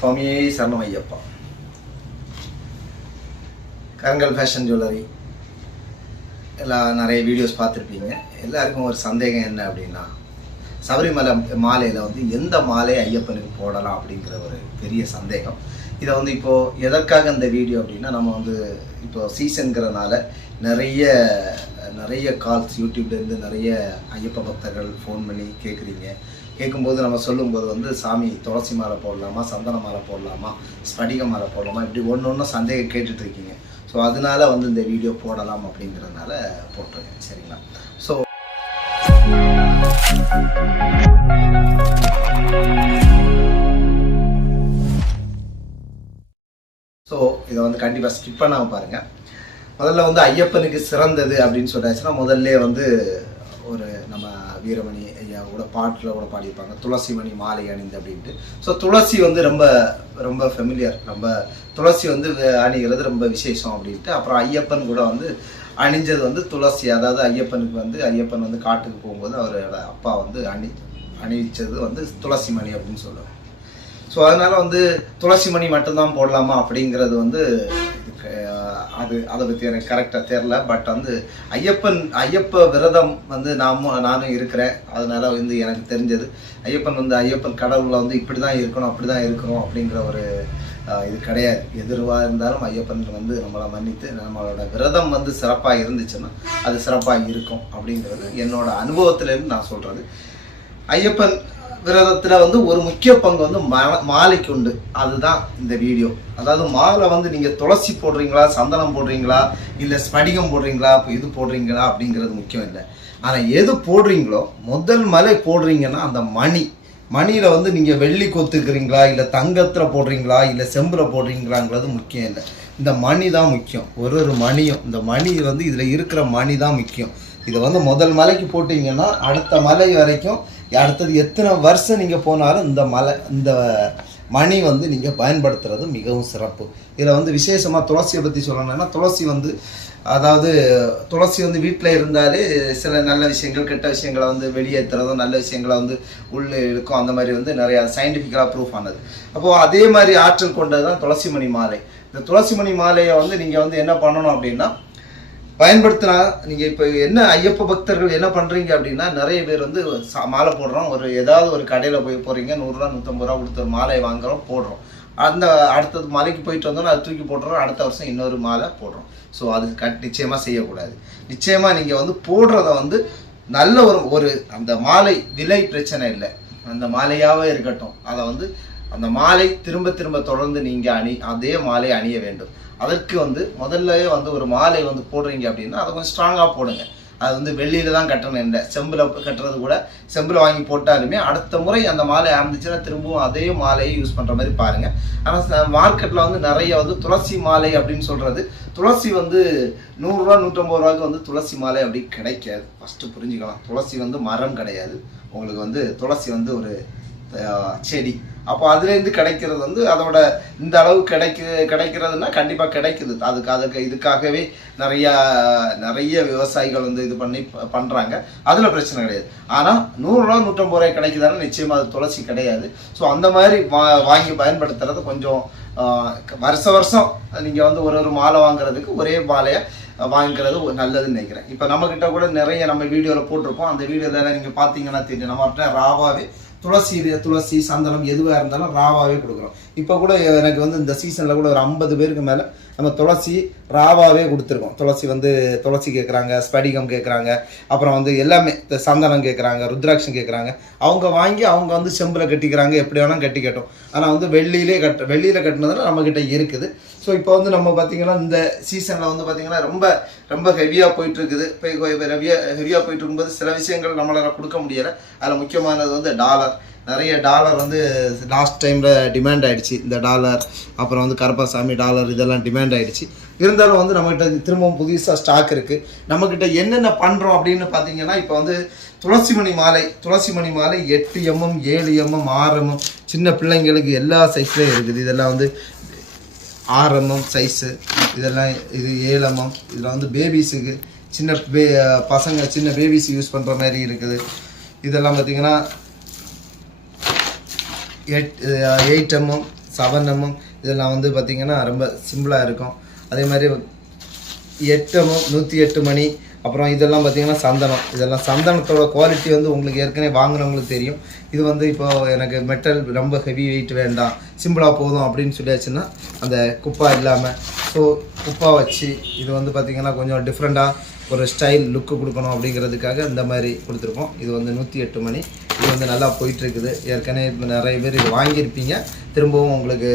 சுவாமியே சரணம் Ayyappa கரங்கல் fashion jewellery எல்லாம் நிறைய வீடியோஸ் பார்த்துருப்பீங்க. எல்லாருக்கும் ஒரு சந்தேகம் என்ன அப்படின்னா சபரிமலை மாலையில் வந்து எந்த மாலை ஐயப்பனுக்கு போடலாம் அப்படிங்கிற ஒரு பெரிய சந்தேகம். இதை வந்து இப்போது எதற்காக இந்த வீடியோ அப்படின்னா நம்ம வந்து இப்போ சீசனுங்கிறனால நிறைய நிறைய கால்ஸ் யூடியூப்லேருந்து நிறைய ஐயப்ப பக்தர்கள் ஃபோன் பண்ணி கேட்குறீங்க கேட்கும்போது நம்ம சொல்லும்போது வந்து சாமி துளசி மாலை போடலாமா? சந்தன மாலை போடலாமா? ஸ்படிக மாலை போடலாமா? இப்படி ஒன்று ஒன்றும் சந்தேகம் கேட்டுட்டு இருக்கீங்க. ஸோ அதனால வந்து இந்த வீடியோ போடலாம் அப்படிங்கிறதுனால போட்டிருக்கேன். சரிங்களா? ஸோ ஸோ இதை வந்து கண்டிப்பாக ஸ்கிப் பண்ணாமல் பாருங்கள் முதல்ல வந்து ஐயப்பனுக்கு சிறந்தது அப்படின்னு சொல்லியாச்சுன்னா முதல்ல வந்து ஒரு நம்ம வீரமணி ஐயாவோட பாட்டில் கூட பாடியிருப்பாங்க. துளசி மணி மாலை அணிந்து அப்படின்ட்டு. ஸோ துளசி வந்து ரொம்ப ரொம்ப ஃபெமிலியர் ரொம்ப துளசி வந்து அணிகிறது ரொம்ப விசேஷம் அப்படின்ட்டு. அப்புறம் ஐயப்பன் கூட வந்து அணிஞ்சது வந்து துளசி. அதாவது ஐயப்பனுக்கு வந்து ஐயப்பன் வந்து காட்டுக்கு போகும்போது அவரோட அப்பா வந்து அணி அணிவிச்சது வந்து துளசி மணி அப்படின்னு சொல்லுவாங்க. ஸோ அதனால் வந்து துளசி மணி மட்டும்தான் போடலாமா அப்படிங்கிறது வந்து அது அதை பற்றி எனக்கு கரெக்டாக தெரில பட் வந்து ஐயப்பன் ஐயப்ப விரதம் வந்து நாமும் நானும் இருக்கிறேன். அதனால வந்து எனக்கு தெரிஞ்சது. ஐயப்பன் வந்து ஐயப்பன் கடவுளில் வந்து இப்படி தான் இருக்கணும் அப்படி தான் இருக்கணும் அப்படிங்கிற ஒரு இது கிடையாது. எதிர்வாக இருந்தாலும் ஐயப்பன் வந்து நம்மளை மன்னித்து நம்மளோட விரதம் வந்து சிறப்பாக இருந்துச்சுன்னா அது சிறப்பாக இருக்கும் அப்படிங்கிறது என்னோட அனுபவத்திலேருந்து நான் சொல்கிறது ஐயப்பன் விரதத்தில் வந்து ஒரு முக்கிய பங்கு வந்து மா- மாலைக்கு உண்டு. அதுதான் இந்த வீடியோ. அதாவது மாலை வந்து நீங்கள் துளசி போடுறீங்களா சந்தனம் போடுறீங்களா இல்லை ஸ்படிகம் போடுறீங்களா இது போடுறீங்களா அப்படிங்கிறது முக்கியம் இல்லை. ஆனால் எது போடுறீங்களோ முதல் மலை போடுறீங்கன்னா அந்த மணி. மணியில் வந்து நீங்கள் வெள்ளி கொத்துக்கிறீங்களா இல்லை தங்கத்தில் போடுறீங்களா இல்லை செம்பில் போடுறீங்களாங்கிறது முக்கியம் இல்லை. இந்த மணி தான் முக்கியம். ஒரு ஒரு மணியும். இந்த மணி வந்து இதில் இருக்கிற மணி தான் முக்கியம். இதை வந்து முதல் மலைக்கு போட்டிங்கன்னா அடுத்த மலை வரைக்கும் அடுத்தது எத்தனை வருஷம் நீங்கள் போனாலும் இந்த மலை இந்த மணி வந்து நீங்கள் பயன்படுத்துறது மிகவும் சிறப்பு. இதில் வந்து விசேஷமாக துளசியை பற்றி சொல்லணும்னா துளசி வந்து அதாவது துளசி வந்து வீட்டில் இருந்தாலே சில நல்ல விஷயங்கள் கெட்ட விஷயங்களை வந்து வெளியேற்றுறதும் நல்ல விஷயங்களை வந்து உள்ளே இருக்கும் அந்த மாதிரி வந்து நிறையா சயின்டிஃபிக்கலாக ப்ரூஃப் ஆனது. அப்போது அதே மாதிரி ஆற்றல் கொண்டது தான் துளசி மணி மாலை. இந்த துளசி மணி மாலையை வந்து நீங்கள் வந்து என்ன பண்ணணும் அப்படின்னா பயன்படுத்தினா நீங்கள் இப்போ என்ன ஐயப்ப பக்தர்கள் என்ன பண்ணுறீங்க அப்படின்னா நிறைய பேர் வந்து சா- மாலை போடுறோம். ஒரு ஏதாவது ஒரு கடையில் போய் போகிறீங்க நூறுரூவா நூற்றம்பது ரூபா கொடுத்து ஒரு மாலை வாங்குறோம் போடுறோம். அந்த அடுத்தது மலைக்கு போயிட்டு வந்தோம்னா அதை தூக்கி போட்டுறோம். அடுத்த வருஷம் இன்னொரு மாலை போடுறோம். ஸோ அது கட் நிச்சயமாக செய்யக்கூடாது. நிச்சயமாக நீங்கள் வந்து போடுறத வந்து நல்ல ஒரு ஒரு அந்த மாலை விலை பிரச்சனை இல்லை. அந்த மாலையாகவே இருக்கட்டும். அதை வந்து அந்த மாலை திரும்ப திரும்ப தொடர்ந்து நீங்கள் அணி அதே மாலை அணிய வேண்டும். அதற்கு வந்து முதல்லவே வந்து ஒரு மாலை வந்து போடுறீங்க அப்படின்னா அதை கொஞ்சம் ஸ்ட்ராங்காக போடுங்க. அது வந்து வெள்ளியில தான் கட்டணும் இல்லை செம்பில் கட்டுறது கூட செம்பில் வாங்கி போட்டாலுமே அடுத்த முறை அந்த மாலை ஆரம்பிச்சுன்னா திரும்பவும் அதே மாலையை யூஸ் பண்ணுற மாதிரி பாருங்க. ஆனால் மார்க்கெட்டில் வந்து நிறைய வந்து துளசி மாலை அப்படின்னு சொல்றது துளசி வந்து நூறுரூவா நூற்றம்பது ரூபாய்க்கு வந்து துளசி மாலை அப்படி கிடைக்காது. ஃபஸ்ட்டு புரிஞ்சுக்கலாம். துளசி வந்து மரம் கிடையாது. உங்களுக்கு வந்து துளசி வந்து ஒரு செடி. அப்போ அதுலேருந்து கிடைக்கிறது வந்து அதோட இந்த அளவு கிடைக்கு கிடைக்கிறதுனா கண்டிப்பாக கிடைக்குது. அதுக்கு அதுக்கு இதுக்காகவே நிறையா நிறைய விவசாயிகள் வந்து இது பண்ணி ப- அதில் பிரச்சனை கிடையாது. ஆனால் நூறுரூவா நூற்றம்பது ரூபாய் கிடைக்குதானா நிச்சயமாக அது துளசி கிடையாது. ஸோ அந்த மாதிரி வா வாங்கி பயன்படுத்துறது கொஞ்சம் வருஷ வருஷம் நீங்கள் வந்து ஒரு ஒரு மாலை வாங்குறதுக்கு ஒரே மாலையை வாங்குறது ஒரு நல்லதுன்னு நினைக்கிறேன். இப்போ நம்மக்கிட்ட கூட நிறைய நம்ம வீடியோவில் போட்டிருப்போம் அந்த வீடியோவில் நீங்கள் பார்த்தீங்கன்னா தெரியும். நம்ம ராவாவே துளசி துளசி சந்தனம் எதுவாக இருந்தாலும் ராவாகவே கொடுக்குறோம். இப்போ கூட எனக்கு வந்து இந்த சீசனில் கூட ஒரு ஐம்பது பேருக்கு மேலே நம்ம துளசி ராவாவே கொடுத்துருக்கோம். துளசி வந்து துளசி கேட்குறாங்க ஸ்படிகம் கேட்குறாங்க அப்புறம் வந்து எல்லாமே இந்த சந்தனம் கேட்குறாங்க ருத்ராட்சம் கேட்குறாங்க அவங்க வாங்கி அவங்க வந்து செம்பில் கட்டிக்கிறாங்க எப்படி வேணால் கட்டிக்கட்டும் ஆனால் வந்து வெள்ளியிலே கட்ட வெள்ளியில் கட்டினதுல நம்மக்கிட்ட இருக்குது. ஸோ இப்போ வந்து நம்ம பார்த்திங்கன்னா இந்த சீசனில் வந்து பார்த்திங்கன்னா ரொம்ப ரொம்ப ஹெவியாக போயிட்டுருக்குது. இப்போ ஹெவியாக ஹெவியாக போயிட்டு இருக்கும்போது சில விஷயங்கள் நம்மளால் கொடுக்க முடியலை. அதில் முக்கியமானது வந்து டாலர் நிறைய டாலர் வந்து லாஸ்ட் டைமில் டிமாண்ட் ஆகிடுச்சு இந்த டாலர் அப்புறம் வந்து கருப்பாசாமி டாலர் இதெல்லாம் டிமாண்ட் ஆகிடுச்சு இருந்தாலும் வந்து நம்மகிட்ட திரும்பவும் புதுசாக ஸ்டாக் இருக்குது நம்மக்கிட்ட என்னென்ன பண்ணுறோம் அப்படின்னு பார்த்தீங்கன்னா இப்போ வந்து துளசிமணி மாலை துளசிமணி மாலை எட்டு எம்எம் ஏழு எம்எம் ஆறு எம்எம் சின்ன பிள்ளைங்களுக்கு எல்லா சைஸ்லேயும் இருக்குது. இதெல்லாம் வந்து ஆறு எம்எம் சைஸு இதெல்லாம் இது ஏழு எம்எம் இதில் வந்து பேபிஸுக்கு சின்ன பே பசங்க சின்ன பேபிஸ் யூஸ் பண்ணுற மாதிரி இருக்குது. இதெல்லாம் பார்த்திங்கன்னா எட் எயிட் எம்எம் சவனமும் இதெல்லாம் வந்து பார்த்திங்கன்னா ரொம்ப சிம்பிளாக இருக்கும். அதே மாதிரி எட்டமும் நூற்றி எட்டு மணி அப்புறம் இதெல்லாம் பார்த்தீங்கன்னா சந்தனம். இதெல்லாம் சந்தனத்தோட குவாலிட்டி வந்து உங்களுக்கு ஏற்கனவே வாங்கினவங்களுக்கு தெரியும். இது வந்து இப்போ எனக்கு மெட்டல் ரொம்ப ஹெவி வெயிட் வேண்டாம் சிம்பிளாக போதும் அப்படின்னு சொல்லியாச்சுன்னா அந்த குப்பா இல்லாமல் ஸோ குப்பா வச்சு இது வந்து பார்த்திங்கன்னா கொஞ்சம் டிஃப்ரெண்ட்டாக ஒரு ஸ்டைல் லுக்கு கொடுக்கணும் அப்படிங்கிறதுக்காக இந்த மாதிரி கொடுத்துருக்கோம். இது வந்து நூற்றி எட்டு மணி. இது வந்து நல்லா போயிட்டுருக்குது. ஏற்கனவே இப்போ நிறைய பேர் இது வாங்கியிருப்பீங்க. திரும்பவும் உங்களுக்கு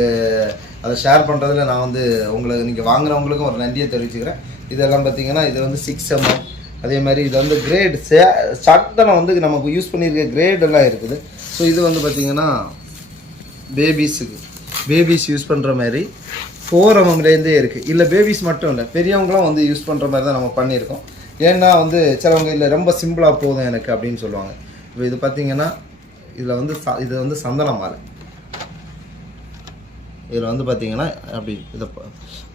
அதை ஷேர் பண்ணுறதுல நான் வந்து உங்களுக்கு நீங்கள் வாங்குறவங்களுக்கும் ஒரு நன்றியை தெரிவிச்சுக்கிறேன். இதெல்லாம் பார்த்தீங்கன்னா இது வந்து சிக்ஸ் எம்எம் அதே மாதிரி இது வந்து கிரேட் சே சட்டனை வந்து நமக்கு யூஸ் பண்ணியிருக்க கிரேடெல்லாம் இருக்குது. ஸோ இது வந்து பார்த்திங்கன்னா பேபிஸுக்கு பேபிஸ் யூஸ் பண்ணுற மாதிரி ஃபோர் எம்எம்லேருந்தே இருக்குது இல்லை பேபிஸ் மட்டும் இல்லை. பெரியவங்களாம் வந்து யூஸ் பண்ணுற மாதிரி தான் நம்ம பண்ணியிருக்கோம். ஏன்னா வந்து சிலவங்க இல்லை ரொம்ப சிம்பிளாக போதும் எனக்கு அப்படின்னு சொல்லுவாங்க. இப்போ இது பார்த்தீங்கன்னா இதில் வந்து ச- இது வந்து சந்தன மாலை. இதில் வந்து பார்த்தீங்கன்னா அப்படி இதை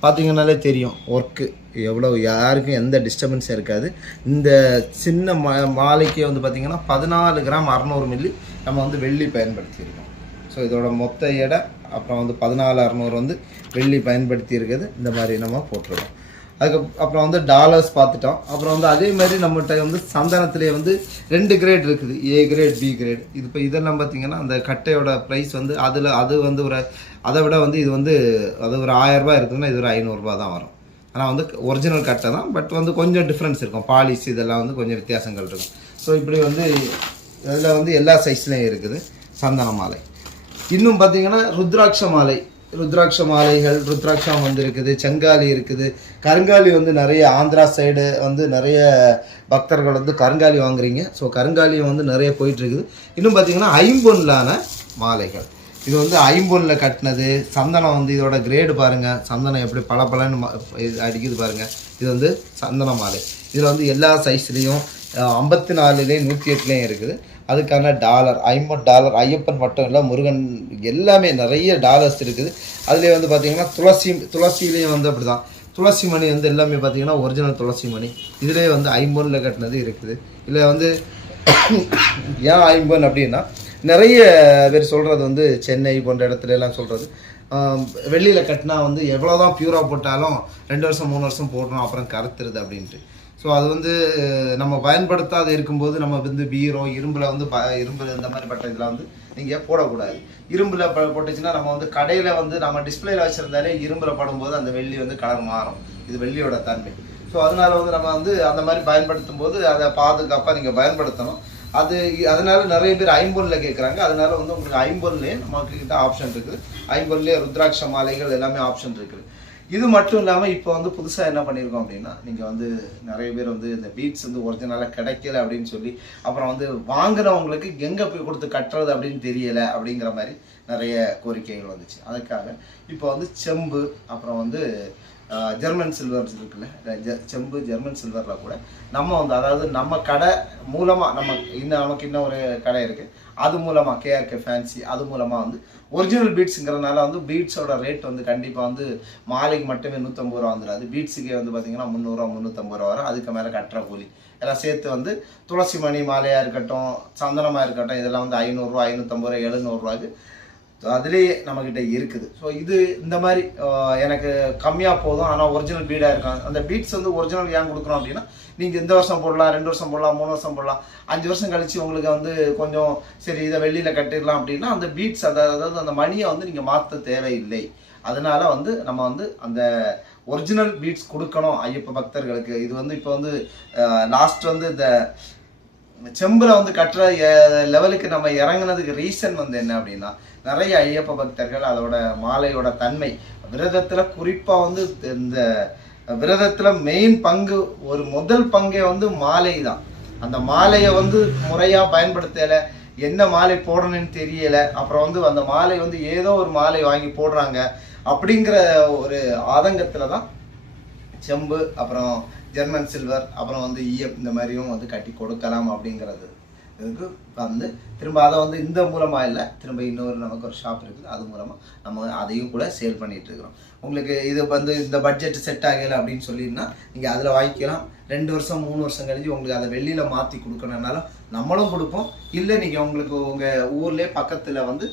பார்த்தீங்கன்னாலே தெரியும் ஒர்க்கு எவ்வளோ யாருக்கும் எந்த டிஸ்டர்பன்ஸும் இருக்காது. இந்த சின்ன மா மாலைக்கு வந்து பார்த்திங்கன்னா பதினாலு கிராம் அறநூறு மில்லி நம்ம வந்து வெள்ளி பயன்படுத்தியிருக்கோம். ஸோ இதோட மொத்த எடை அப்புறம் வந்து பதினாலு அறநூறு வந்து வெள்ளி பயன்படுத்தி இருக்குது இந்த மாதிரி நம்ம போட்டிருக்கோம். அதுக்கு அப்புறம் வந்து டாலர்ஸ் பார்த்துட்டோம். அப்புறம் வந்து அதே மாதிரி நம்மகிட்ட வந்து சந்தனத்திலே வந்து ரெண்டு கிரேட் இருக்குது. ஏ கிரேட் பி கிரேட் இது இப்போ இதெல்லாம் பார்த்தீங்கன்னா அந்த கட்டையோட ப்ரைஸ் வந்து அதில் அது வந்து ஒரு அதை விட வந்து இது வந்து அது ஒரு ஆயரரூபா இருக்குதுன்னா இது ஒரு ஐநூறுரூபா தான் வரும். ஆனால் வந்து ஒரிஜினல் கட்டை தான். பட் வந்து கொஞ்சம் டிஃப்ரென்ஸ் இருக்கும். பாலிஷ் இதெல்லாம் வந்து கொஞ்சம் வித்தியாசங்கள் இருக்கும். ஸோ இப்படி வந்து இதில் வந்து எல்லா சைஸ்லேயும் இருக்குது. சந்தன மாலை. இன்னும் பார்த்தீங்கன்னா ருத்ராட்ச மாலை. ருத்ராட்ச மாலைகள் ருத்ராட்சம் வந்து இருக்குது செங்காலி இருக்குது. கருங்காலி வந்து நிறைய ஆந்திரா சைடு வந்து நிறைய பக்தர்கள் வந்து கருங்காலி வாங்குறீங்க. ஸோ கருங்காலியும் வந்து நிறைய போயிட்டு இருக்குது இன்னும் பார்த்தீங்கன்னா ஐம்பொன்லான மாலைகள். இது வந்து ஐம்பொன்னில் கட்டினது. சந்தனம் வந்து இதோட கிரேடு பாருங்கள் சந்தனம் எப்படி பளபளன்னு அடிக்குது பாருங்கள் இது வந்து சந்தன மாலை. இதில் வந்து எல்லா சைஸ்லேயும் ஐம்பத்தி நாலுலேயும் நூற்றி எட்டுலேயும் இருக்குது. அதுக்கான டாலர் ஐம்பது டாலர் ஐயப்பன் மட்டும் இல்லை முருகன் எல்லாமே நிறைய டாலர்ஸ் இருக்குது. அதுலேயே வந்து பார்த்தீங்கன்னா துளசி துளசியிலையும் வந்து அப்படி தான் துளசி மணி வந்து எல்லாமே பார்த்தீங்கன்னா ஒரிஜினல் துளசி மணி. இதுலேயே வந்து ஐம்பொன்னில் கட்டினது இருக்குது. இல்லை வந்து ஏன் ஐம்பொன் அப்படின்னா நிறைய பேர் சொல்கிறது வந்து சென்னை போன்ற இடத்துல எல்லாம் சொல்கிறது வெளியில் கட்டினா வந்து எவ்வளோ தான் பியூராக போட்டாலும் ரெண்டு வருஷம் மூணு வருஷம் போடுறோம் அப்புறம் கருத்துருது அப்படின்ட்டு. ஸோ அது வந்து நம்ம பயன்படுத்தாத இருக்கும்போது நம்ம வந்து பீரோ இரும்பில் வந்து ப இரும்பு இந்த மாதிரி பட்ட இதெல்லாம் வந்து நீங்கள் போடக்கூடாது. இரும்பில் போட்டுச்சுன்னா நம்ம வந்து கடையில் வந்து நம்ம டிஸ்பிளேல வச்சுருந்தாலே இரும்பில் படும்போது அந்த வெள்ளி வந்து கலர் மாறும். இது வெள்ளியோட தன்மை. ஸோ அதனால வந்து நம்ம வந்து அந்த மாதிரி பயன்படுத்தும் போது அதை பாதுகாப்பாக நீங்கள் பயன்படுத்தணும். அது அதனால நிறைய பேர் ஐம்பொன்னில் கேட்குறாங்க அதனால வந்து உங்களுக்கு ஐம்பொன்லேயே நமக்கு கிட்ட ஆப்ஷன் இருக்குது. ஐம்பொன்லேயே ருத்ராட்ச மாலைகள் எல்லாமே ஆப்ஷன் இருக்குது. இது மட்டும் இல்லாமல் இப்போ வந்து புதுசாக என்ன பண்ணியிருக்கோம் அப்படின்னா நீங்கள் வந்து நிறைய பேர் வந்து இந்த பீட்ஸ் வந்து ஒரிஜினலாக கிடைக்கல அப்படின்னு சொல்லி அப்புறம் வந்து வாங்குறவங்களுக்கு எங்கே போய் கொடுத்து கட்டுறது அப்படின்னு தெரியலை அப்படிங்கிற மாதிரி நிறைய கோரிக்கைகள் வந்துச்சு. அதுக்காக இப்போ வந்து செம்பு அப்புறம் வந்து ஜெர்மன் சில்வர்ஸ் இருக்குல்ல ஜெ- செம்பு ஜெர்மன் சில்வரில் கூட நம்ம வந்து அதாவது நம்ம கடை மூலமாக நம்ம இன்னும் நமக்கு இன்னும் ஒரு கடை இருக்குது அது மூலமாக கேஆர்கே ஃபேன்சி அது மூலமாக வந்து ஒரிஜினல் பீட்ஸுங்கிறதுனால வந்து பீட்ஸோட ரேட் வந்து கண்டிப்பாக வந்து மாலைக்கு மட்டுமே நூற்றம்பது ரூபா வந்துடாது பீட்ஸுக்கே வந்து பார்த்தீங்கன்னா முந்நூறுரூவா முந்நூற்றம்பது ரூபா வரும். அதுக்கு மேலே கட்டுற கூலி. எல்லாம் சேர்த்து வந்து துளசி மணி மாலையாக இருக்கட்டும் சந்தனமாக இருக்கட்டும் இதெல்லாம் வந்து ஐநூறுரூவா ஐநூற்றம்பது ரூபா ஸோ அதுலேயே நம்மக்கிட்ட இருக்குது. ஸோ இது இந்த மாதிரி எனக்கு கம்மியாக போதும். ஆனால் ஒரிஜினல் பீடாக இருக்கும். அந்த பீட்ஸ் வந்து ஒரிஜினல் ஏன் கொடுக்குறோம் அப்படின்னா நீங்கள் இந்த வருஷம் போடலாம் ரெண்டு வருஷம் போடலாம் மூணு வருஷம் போடலாம் அஞ்சு வருஷம் கழிச்சு உங்களுக்கு வந்து கொஞ்சம் சரி இதை வெளியில் கட்டிடலாம் அப்படின்னா அந்த பீட்ஸ் அதாவது அந்த மணியை வந்து நீங்கள் மாற்ற தேவையில்லை. அதனால வந்து நம்ம வந்து அந்த ஒரிஜினல் பீட்ஸ் கொடுக்கணும் ஐயப்ப பக்தர்களுக்கு. இது வந்து இப்போ வந்து லாஸ்ட் வந்து இந்த செம்பில் வந்து கட்டுற லெவலுக்கு நம்ம இறங்குனதுக்கு ரீசன் வந்து என்ன அப்படின்னா நிறைய ஐயப்ப பக்தர்கள் அதோட மாலையோட தன்மை. விரதத்தில் குறிப்பாக வந்து இந்த விரதத்தில் மெயின் பங்கு ஒரு முதல் பங்கே வந்து மாலை தான். அந்த மாலையை வந்து முறையாக பயன்படுத்தலை என்ன மாலை போடணும்னு தெரியல அப்புறம் வந்து அந்த மாலை வந்து ஏதோ ஒரு மாலை வாங்கி போடுறாங்க அப்படிங்கிற ஒரு ஆதங்கத்தில் தான் செம்பு அப்புறம் ஜெர்மன் சில்வர் அப்புறம் வந்து ஈயம் இந்த மாதிரியும் வந்து கட்டி கொடுக்கலாம் அப்படிங்கிறது. இதுக்கு வந்து திரும்ப அதை வந்து இந்த மூலமாக இல்லை திரும்ப இன்னொரு நமக்கு ஒரு ஷாப் இருக்குது. அது மூலமாக நம்ம அதையும் கூட சேல் பண்ணிகிட்டு இருக்கிறோம். உங்களுக்கு இது வந்து இந்த பட்ஜெட் செட் ஆகலை அப்படின்னு சொல்லியிருந்தா நீங்கள் அதில் வாங்கிக்கலாம். ரெண்டு வருஷம் மூணு வருஷம் கழிஞ்சு உங்களுக்கு அதை வெளியில் மாற்றி கொடுக்கணுன்னாலும் நம்மளும் கொடுப்போம். இல்லை நீங்கள் உங்களுக்கு உங்கள் ஊர்லேயே பக்கத்தில் வந்து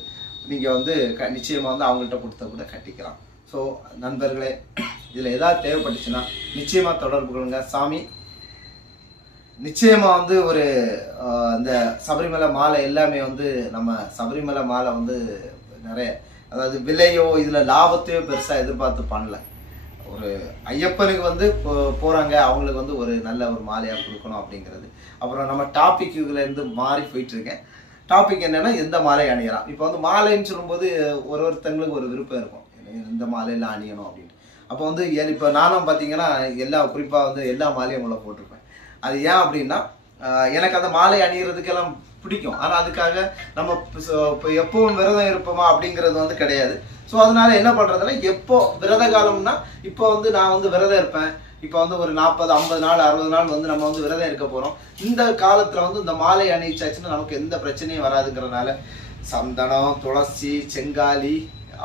நீங்கள் வந்து க நிச்சயமாக வந்து அவங்கள்ட்ட கொடுத்த கூட கட்டிக்கலாம். ஸோ நண்பர்களே இதில் எதாவது தேவைப்பட்டுச்சுன்னா நிச்சயமாக தொடர்பு கொள்ளுங்க. சாமி நிச்சயமா வந்து ஒரு இந்த சபரிமலை மாலை எல்லாமே வந்து நம்ம சபரிமலை மாலை வந்து நிறைய அதாவது விலையோ இதுல லாபத்தையோ பெருசா எதிர்பார்த்து பண்ணல. ஒரு ஐயப்பனுக்கு வந்து போ- போறாங்க அவங்களுக்கு வந்து ஒரு நல்ல ஒரு மாலையா கொடுக்கணும் அப்படிங்கிறது. அப்புறம் நம்ம டாபிக் இதுல இருந்து மாறி போயிட்டு இருக்கேன் டாபிக் என்னன்னா எந்த மாலை அணியலாம்? இப்போ வந்து மாலைன்னு சொல்லும்போது ஒரு ஒருத்தங்களுக்கு ஒரு விருப்பம் இருக்கும். இந்த மாலையில் அணியணும் அப்படின்ட்டு அப்போ வந்து இப்போ நானும் பார்த்தீங்கன்னா எல்லா குறிப்பாக வந்து எல்லா மாலையும் உள்ள போட்டிருப்பேன். அது ஏன் அப்படின்னா எனக்கு அந்த மாலை அணிகிறதுக்கெல்லாம் பிடிக்கும். ஆனால் அதுக்காக நம்ம இப்போ எப்பவும் விரதம் இருப்போமா அப்படிங்கிறது வந்து கிடையாது. ஸோ அதனால என்ன பண்ணுறதுன்னா எப்போ விரத காலம்னா இப்போ வந்து நான் வந்து விரதம் இருப்பேன். இப்போ வந்து ஒரு நாற்பது ஐம்பது நாள் அறுபது நாள் வந்து நம்ம வந்து விரதம் இருக்க போகிறோம் இந்த காலத்தில் வந்து இந்த மாலை அணிச்சாச்சுன்னா நமக்கு எந்த பிரச்சனையும் வராதுங்கிறனால சந்தனம் துளசி செங்காலி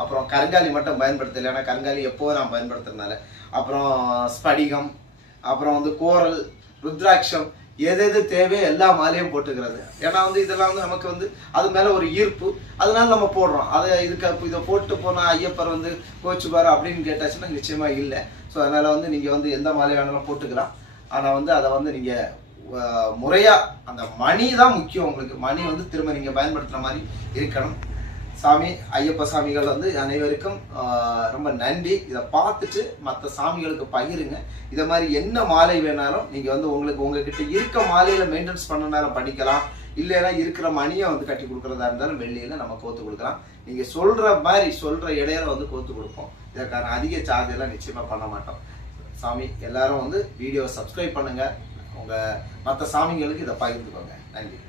அப்புறம் கருங்காலி மட்டும் பயன்படுத்தலை. ஏன்னா கருங்காலி எப்போவும் நான் பயன்படுத்துறதுனால. அப்புறம் ஸ்படிகம் அப்புறம் வந்து கோரல் ருத்ராட்சம் எது எது தேவையோ எல்லா மாலையும் போட்டுக்கிறது. ஏன்னா வந்து இதெல்லாம் வந்து நமக்கு வந்து அது மேலே ஒரு ஈர்ப்பு. அதனால நம்ம போடுறோம். அதை இதுக்கு இதை போட்டு போனால் ஐயப்பர் வந்து கோச்சுப்பார் அப்படின்னு கேட்டாச்சுன்னா நிச்சயமா இல்லை. ஸோ அதனால வந்து நீங்கள் வந்து எந்த மாலை வேணாலும் போட்டுக்கலாம். ஆனால் வந்து அதை வந்து நீங்கள் முறையாக அந்த மணி தான் முக்கியம் உங்களுக்கு. மணி வந்து திரும்ப நீங்கள் பயன்படுத்துகிற மாதிரி இருக்கணும். சாமி ஐயப்ப சாமிகள் வந்து அனைவருக்கும் ரொம்ப நன்றி. இதை பார்த்துட்டு மற்ற சாமிகளுக்கு பகிருங்க. இதை மாதிரி என்ன மாலை வேணாலும் நீங்கள் வந்து உங்களுக்கு உங்ககிட்ட இருக்க மாலையில் மெயின்டெனன்ஸ் பண்ணனாலும் பண்ணிக்கலாம். இல்லைன்னா இருக்கிற மணியை வந்து கட்டி கொடுக்குறதா இருந்தாலும் வெள்ளியில் நம்ம கோத்து கொடுக்கலாம். நீங்கள் சொல்கிற மாதிரி சொல்கிற இடையில வந்து கோத்து கொடுப்போம். இதற்கான அதிக சார்ஜ் எல்லாம் நிச்சயமாக பண்ண மாட்டோம். சாமி எல்லாரும் வந்து வீடியோவை சப்ஸ்கிரைப் பண்ணுங்கள் உங்கள் மற்ற சாமிங்களுக்கு இதை பகிர்ந்துக்கோங்க. நன்றி.